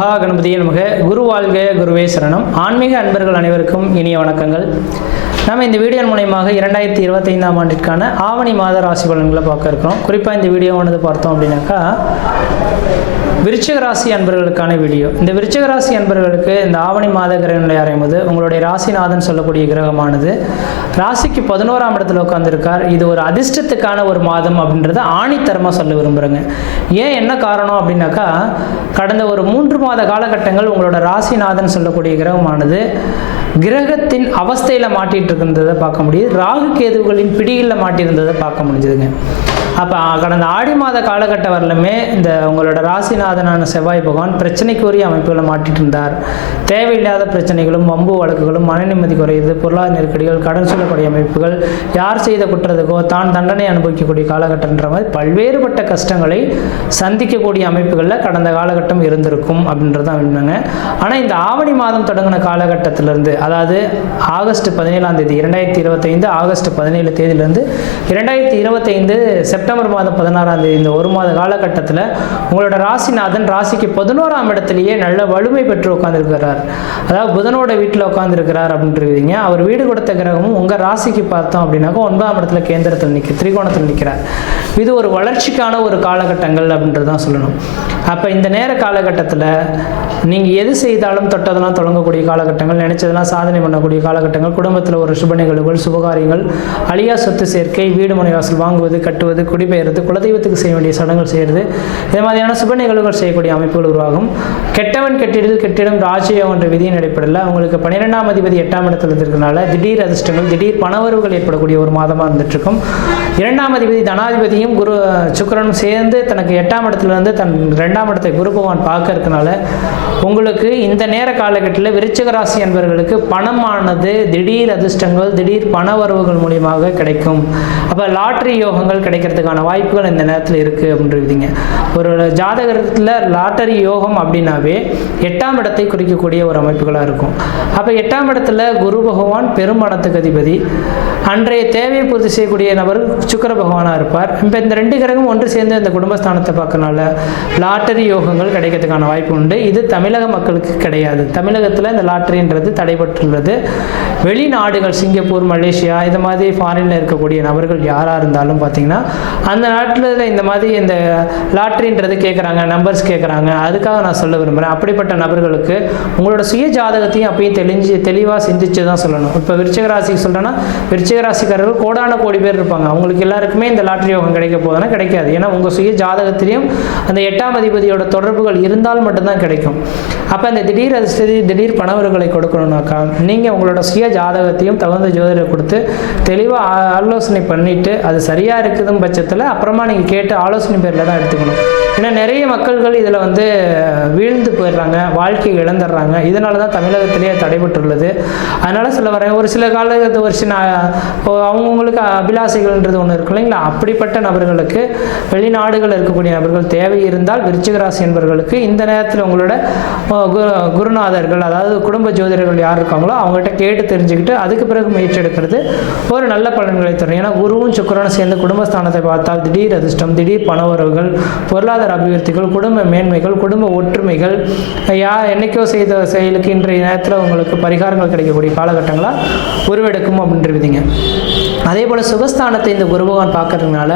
மகா கணபதியே நமக. குரு வாழ்க, குருவே சரணம். ஆன்மீக அன்பர்கள் அனைவருக்கும் இனிய வணக்கங்கள். நம்ம இந்த வீடியோ மூலமாக 2025ஆம் ஆண்டிற்கான ஆவணி மாத ராசி பலன்களை பார்க்க இருக்கிறோம். குறிப்பாக இந்த வீடியோவானது பார்த்தோம் அப்படின்னாக்கா விருச்சிக ராசி அன்பர்களுக்கான வீடியோ. இந்த விருச்சிக ராசி அன்பர்களுக்கு இந்த ஆவணி மாத கிரகங்களை அறையும்போது உங்களுடைய ராசிநாதன் சொல்லக்கூடிய கிரகமானது ராசிக்கு 11ஆம் இடத்துல உட்காந்துருக்கார். இது ஒரு அதிர்ஷ்டத்துக்கான ஒரு மாதம் அப்படின்றத ஆணித்தரமாக சொல்ல விரும்புகிறேங்க. ஏன் என்ன காரணம் அப்படின்னாக்கா, கடந்த ஒரு 3 மாத காலகட்டங்கள் உங்களோட ராசிநாதன் சொல்லக்கூடிய கிரகமானது கிரகத்தின் அவஸ்தையில் மாட்டிகிட்டு இருந்ததை பார்க்க முடியுது. ராகு கேதுகளின் பிடியில் மாட்டியிருந்ததை பார்க்க முடிஞ்சதுங்க. அப்போ கடந்த ஆடி மாத காலகட்டம் வரலுமே இந்த உங்களோட ராசிநாதனான செவ்வாய் பகவான் பிரச்சனைக்குரிய அமைப்புகளை மாட்டிட்டு இருந்தார். தேவையில்லாத பிரச்சனைகளும் வம்பு வழக்குகளும், மன நிம்மதி குறையுது, பொருளாதார நெருக்கடிகள், கடன் சொல்லக்கூடிய அமைப்புகள், யார் செய்த குற்றத்துக்கோ தான் தண்டனை அனுபவிக்கக்கூடிய காலகட்டம்ன்ற மாதிரி பல்வேறுபட்ட கஷ்டங்களை சந்திக்கக்கூடிய அமைப்புகளில் கடந்த காலகட்டம் இருந்திருக்கும் அப்படின்றதான் வேணுங்க. ஆனால் இந்த ஆவணி மாதம் தொடங்கின காலகட்டத்திலிருந்து, அதாவது ஆகஸ்ட் 17ஆம் தேதி 2025 ஆகஸ்ட் 17 தேதியிலிருந்து 2025 செப்டம்பர் மாதம் 16ஆம் தேதி இந்த ஒரு மாத காலகட்டத்தில் உங்களோட ராசிநாதன் ராசிக்கு 11ஆம் இடத்துலையே நல்ல வலிமை பெற்று உட்காந்துருக்கிறார். அதாவது புதனோட வீட்டில் உட்காந்துருக்கிறார் அப்படின்றீங்க. அவர் வீடு கொடுத்த கிரகமும் உங்கள் ராசிக்கு பார்த்தோம் அப்படின்னாக்கா 9ஆம் இடத்துல கேந்திரத்தில் திரிகோணத்தில் நிற்கிறார். இது ஒரு வளர்ச்சிக்கான ஒரு காலகட்டங்கள் அப்படின்றதான் சொல்லணும். அப்போ இந்த நேர காலகட்டத்தில் நீங்கள் எது செய்தாலும் தொட்டதெல்லாம் தொடங்கக்கூடிய காலகட்டங்கள், நினைச்சதெல்லாம் சாதனை பண்ணக்கூடிய காலகட்டங்கள், குடும்பத்தில் ஒரு சுப நிகழ்வுகள், சுபகாரியங்கள், அழியா சொத்து சேர்க்கை, வீடு மனை வாசல் வாங்குவது, கட்டுவது, குடிபெயர்றது, குலதெய்வத்துக்கு செய்ய வேண்டிய சடங்குகள் செய்கிறது, இது மாதிரியான சுப நிகழ்வுகள் செய்யக்கூடிய அமைப்புகள் உருவாகும். கெட்டவன் கெட்டிடல் கெட்டிடம் ராஜயோகம் என்ற விதியின் அடிப்படையில் உங்களுக்கு 12ஆம் அதிபதி 8ஆம் இடத்துல இருக்கிறதுனால திடீர் அதிர்ஷ்டங்கள், திடீர் பணவரவுகள் ஏற்படக்கூடிய ஒரு மாதமாக இருந்துட்டு இருக்கும். 2ஆம் அதிபதி தனாதிபதியும் குரு சுக்கிரனும் சேர்ந்து தனக்கு 8ஆம் இடத்துல இருந்து தன் 2ஆம் இடத்தை குரு பகவான் பார்க்க இருக்கனால உங்களுக்கு இந்த நேர காலகட்டத்தில் விருச்சிக ராசி என்பவர்களுக்கு பணமானது திடீர் அதிர்ஷ்டங்கள், திடீர் பண வரவுகள் மூலியமாக கிடைக்கும். அப்போ லாட்ரி யோகங்கள் கிடைக்கிறதுக்கான வாய்ப்புகள் இந்த நேரத்தில் இருக்குது அப்படின்றீங்க. ஒரு ஜாதகத்தில் லாட்டரி யோகம் அப்படின்னாவே 8ஆம் இடத்தை குறிக்கக்கூடிய ஒரு அமைப்புகளாக இருக்கும். அப்போ 8ஆம் இடத்துல குரு பகவான் பெரும்பணத்துக்கு அதிபதி, அன்றைய தேவையை பூர்த்தி செய்யக்கூடிய நபர் சுக்கிர பகவானாக இருப்பார். இப்போ இந்த 2 கிரகம் ஒன்று சேர்ந்து இந்த குடும்பஸ்தானத்தை பார்க்கறனால லாட்டரி யோகங்கள் கிடைக்கிறதுக்கான வாய்ப்பு உண்டு. இது தமிழக மக்களுக்கு கிடையாது. தமிழகத்தில் இந்த லாட்டரின்றது தடைபட்டுள்ளது. வெளிநாடுகள், சிங்கப்பூர், மலேசியா, இது மாதிரி ஃபாரினில் இருக்கக்கூடிய நபர்கள் யாராக இருந்தாலும் பார்த்தீங்கன்னா அந்த நாட்டில் இந்த மாதிரி இந்த லாட்ரின்றது கேட்குறாங்க, நம்பர்ஸ் கேட்குறாங்க. அதுக்காக நான் சொல்ல விரும்புகிறேன், அப்படிப்பட்ட நபர்களுக்கு உங்களோட சுய ஜாதகத்தையும் அப்பயும் தெளிவாக சிந்திச்சு தான் சொல்லணும். இப்போ விருச்சிக ராசிக்கு சொல்கிறேன்னா, விருச்சிக ராசிக்காரர்கள் கோடான கோடி பேர் இருப்பாங்க. அவங்களுக்கு எல்லாருக்குமே இந்த லாட்ரி யோகம் கிடைக்க போதுன்னா கிடைக்காது. ஏன்னா உங்கள் சுய ஜாதகத்திலையும் அந்த 8ஆம் அதிபதியோட தொடர்புகள் இருந்தால் மட்டும்தான் கிடைக்கும். அப்போ இந்த திடீர் அதிர்ஷ்டத்தை, திடீர் பணவர்களை கொடுக்கணும்னாக்கா நீங்கள் உங்களோட சுய ஜாதகத்தையும் தகுந்த ஜோதிடரை கொடுத்து தெளிவாக ஆலோசனை பண்ணிவிட்டு அது சரியாக இருக்குதுன்னு பட்சத்தில் அப்புறமா நீங்கள் கேட்டு ஆலோசனை பேரில் தான் எடுத்துக்கணும். ஏன்னா நிறைய மக்கள்கள் இதில் வீழ்ந்து போயிடுறாங்க, வாழ்க்கையை இழந்துடுறாங்க. இதனால தான் தமிழகத்திலேயே தடைபட்டுள்ளது. அதனால் சொல்ல வரேன், ஒரு சில காலகட்டத்து ஒரு சின்ன அவங்கவுங்களுக்கு அபிலாசைகள்ன்றது ஒன்று இருக்கு இல்லைங்களா. அப்படிப்பட்ட நபர்களுக்கு, வெளிநாடுகள் இருக்கக்கூடிய நபர்கள் தேவை இருந்தால் விருச்சிக ராசி என்பவர்களுக்கு இந்த நேரத்தில் உங்களோட குருநாதர்கள், அதாவது குடும்ப ஜோதிடர்கள் யார் இருக்காங்களோ அவங்ககிட்ட கேட்டு தெரிஞ்சுக்கிட்டு அதுக்கு பிறகு முயற்சி எடுக்கிறது ஒரு நல்ல பலன்களை தரும். ஏன்னா குருவும் சுக்கிரனும் சேர்ந்து குடும்பஸ்தானத்தை பார்த்தால் திடீர் அதிர்ஷ்டம், திடீர் பணவரவுகள், பொருளாதார அபிவிருத்திகள், குடும்ப மேன்மைகள், குடும்ப ஒற்றுமைகள், என்னைக்கோ செய்த செயலுக்கு இன்றைய நேரத்தில் உங்களுக்கு பரிகாரங்கள் கிடைக்கக்கூடிய காலகட்டங்களாக உருவெடுக்கும் அப்படின்றீங்க. அதே போல் சுகஸ்தானத்தை இந்த குரு பகவான் பார்க்கறதுனால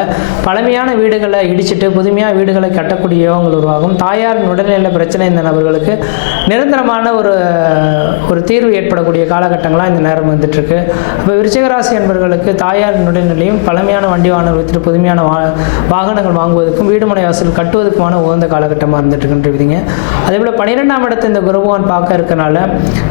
பழமையான வீடுகளை இடிச்சுட்டு புதுமையான வீடுகளை கட்டக்கூடிய யோகங்கள் உருவாகும். தாயாரின் உடல்நிலையில் பிரச்சனை இந்த நபர்களுக்கு நிரந்தரமான ஒரு தீர்வு ஏற்படக்கூடிய காலகட்டங்களாக இந்த நேரம் வந்துட்டுருக்கு. இப்போ விருச்சிக ராசி என்பவர்களுக்கு தாயாரின் உடல்நிலையும் பழமையான வண்டி வாகனம் வைத்துட்டு புதுமையான வாகனங்கள் வாங்குவதற்கும் வீடு மனை வாசல் கட்டுவதற்குமான உகந்த காலகட்டமாக இருந்துட்டுருக்குன்றீங்க. அதே போல் 12ஆம் இடத்தை இந்த குரு பகவான் பார்க்க இருக்கனால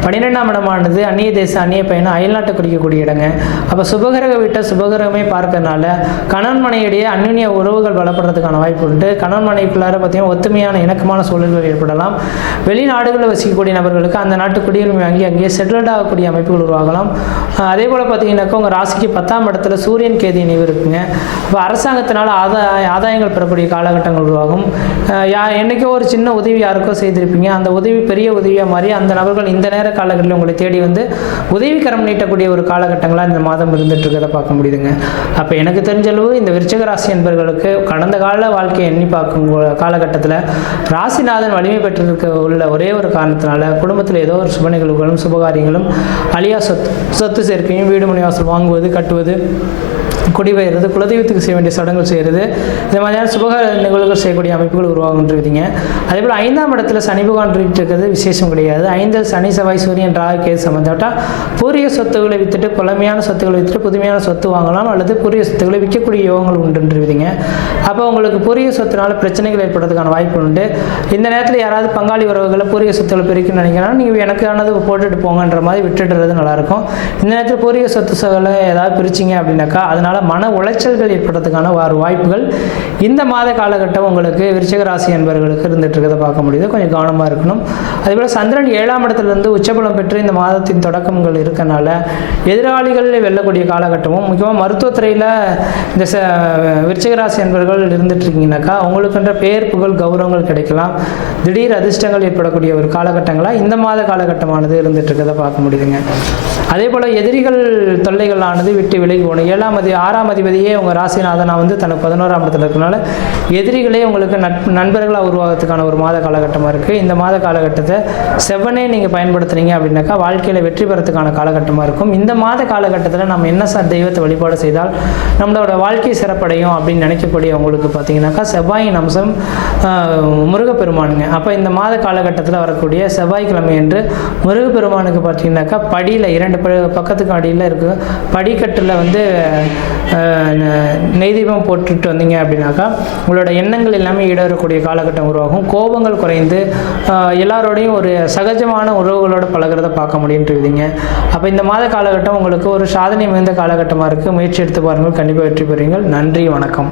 12ஆம் இடமானது அந்நிய தேச, அந்நிய பயணம், அயல்நாட்டை குறிக்கக்கூடிய இடங்க. அப்போ சுபகிரக வீட்டை சுபகிரகமே பார்க்கறதுனால கணவன் மனைவிடையே அந்நிய உறவுகள் பலப்படுறதுக்கான வாய்ப்பு உண்டு. கணவன் மனைவிக்குள்ளார பார்த்தீங்கன்னா ஒத்துமையான இணக்கமான சூழல்கள் ஏற்படலாம். வெளிநாடுகளில் வசிக்கக்கூடிய நபர்களுக்கு அந்த நாட்டு குடியுரிமை வாங்கி அங்கேயே செட்டில்ட் ஆகக்கூடிய அமைப்புகள் உருவாகலாம். அதே போல் பார்த்தீங்கன்னாக்கா உங்கள் ராசிக்கு 10ஆம் இடத்துல சூரியன் கேது இணைவு இருக்குங்க. இப்போ அரசாங்கத்தினால் ஆதாயங்கள் பெறக்கூடிய காலகட்டங்கள் உருவாகும். என்றைக்கோ ஒரு சின்ன உதவி யாருக்கோ செய்திருப்பீங்க, அந்த உதவி பெரிய உதவியாக மாறி அந்த நபர்கள் இந்த நேர காலகட்டத்தில் உங்களை தேடி உதவிக்கரம் நீட்டக்கூடிய ஒரு காலகட்டங்களாக இந்த மாதம் இருந்துட்டு இருக்கிறத பார்க்க முடியுதுங்க. அப்போ எனக்கு தெரிஞ்சளவு இந்த விருச்சிக ராசி என்பவர்களுக்கு கடந்த கால வாழ்க்கையை எண்ணி பார்க்கும் காலகட்டத்தில் ராசிநாதன் வலிமை பெற்றிருக்க உள்ள ஒரே ஒரு காரணத்தினால குடும்பத்தில் ஏதோ ஒரு சுப நிகழ்வுகளும் சுபகாரியங்களும் அழியா சொத்து சேர்க்கையும் வீடு மனை வாசல் வாங்குவது கட்டுவது குடிபெயர்றது குலதெய்வத்துக்கு செய்ய வேண்டிய சடங்குகள் செய்கிறது இந்த மாதிரியான சுபக நிகழ்வுகள் செய்யக்கூடிய அமைப்புகள் உருவாகுன்றீங்க. அதே போல் 5ஆம் இடத்துல சனி பகவான் இருக்கிறது விசேஷம் கிடையாது. 5 சனி செவ்வாய் சூரியன் ராகு கேது சம்பந்தப்பட்டால் பூரிய சொத்துக்களை விற்றுட்டு பழமையான சொத்துக்களை விற்றுட்டு புதுமையான சொத்து வாங்கலாம் அல்லது பூரிய சொத்துக்களை விற்கக்கூடிய யோகங்கள் உண்டுன்றீங்க. அப்போ உங்களுக்கு பூரிய சொத்துனால பிரச்சனைகள் ஏற்படுறதுக்கான வாய்ப்பு உண்டு. இந்த நேரத்தில் யாராவது பங்காளி உறவுகளை பூரிய சொத்துக்களை பிரிக்கணும்னு நினைக்கிறாங்கன்னா நீங்கள் எனக்கானது போட்டுட்டு போங்கன்ற மாதிரி விட்டுடுறது நல்லாயிருக்கும். இந்த நேரத்தில் பூரிய சொத்துக்களை ஏதாவது பிரிச்சிங்க அப்படின்னாக்கா அதனால் மன உளைச்சல்கள் ஏற்படுறதுக்கான வாய்ப்புகள் இந்த மாத காலகட்டம் உங்களுக்கு விருச்சிக ராசி என்பவர்களுக்கு இருந்துட்டு இருக்கிறத பார்க்க முடியுது. கொஞ்சம் கவனமாக இருக்கணும். அதேபோல் சந்திரன் 7ஆம் இடத்துலேருந்து உச்சபலம் பெற்று இந்த மாதத்தின் தொடக்கங்கள் இருக்கனால எதிராளிகள் வெல்லக்கூடிய காலகட்டமும் முக்கியமாக மருத்துவத்துறையில் இந்த விருச்சிக ராசி என்பவர்கள் இருந்துட்டு இருக்கீங்கன்னாக்கா உங்களுக்குன்ற பெயர் புகழ் கௌரவங்கள் கிடைக்கலாம். திடீர் அதிர்ஷ்டங்கள் ஏற்படக்கூடிய ஒரு காலகட்டங்களாக இந்த மாத காலகட்டமானது இருந்துட்டு இருக்கிறத பார்க்க முடியுதுங்க. அதே போல் எதிரிகள் தொல்லைகளானது விட்டு விலகி போகணும். 6ஆம் அதிபதியே உங்கள் ராசிநாதனா தனக்கு 11ஆம் இடத்துல இருக்கனால எதிரிகளே உங்களுக்கு நண்பர்களாக உருவாகிறதுக்கான ஒரு மாத காலகட்டமாக இருக்குது. இந்த மாத காலகட்டத்தை செவ்வனே நீங்கள் பயன்படுத்துனீங்க அப்படின்னாக்கா வாழ்க்கையில் வெற்றி பெறத்துக்கான காலகட்டமாக இருக்கும். இந்த மாத காலகட்டத்தில் நம்ம என்ன தெய்வத்தை வழிபாடு செய்தால் நம்மளோட வாழ்க்கை சிறப்படையும் அப்படின்னு நினைக்கக்கூடிய உங்களுக்கு பார்த்தீங்கன்னாக்கா செவ்வாயின் அம்சம் முருகப்பெருமானுங்க. அப்போ இந்த மாத காலகட்டத்தில் வரக்கூடிய செவ்வாய்க்கிழமை என்று முருகப்பெருமானுக்கு பார்த்தீங்கன்னாக்கா படியில் 2 பக்கத்துக்கு அடியில் இருக்குது படிக்கட்டில் நெய் தீபம் போட்டுட்டு வந்தீங்க அப்படின்னாக்கா உங்களோட எண்ணங்கள் எல்லாமே ஈடேறக்கூடிய காலகட்டம் உருவாகும். கோபங்கள் குறைந்து எல்லாரோடையும் ஒரு சகஜமான உறவுகளோடு பழகிறத பார்க்க முடியுன்றீங்க. அப்போ இந்த மாத காலகட்டம் உங்களுக்கு ஒரு சாதனை மிகுந்த காலகட்டமாக இருக்குது. முயற்சி எடுத்து பாருங்கள், கண்டிப்பாக வெற்றி பெறுவீங்கள். நன்றி, வணக்கம்.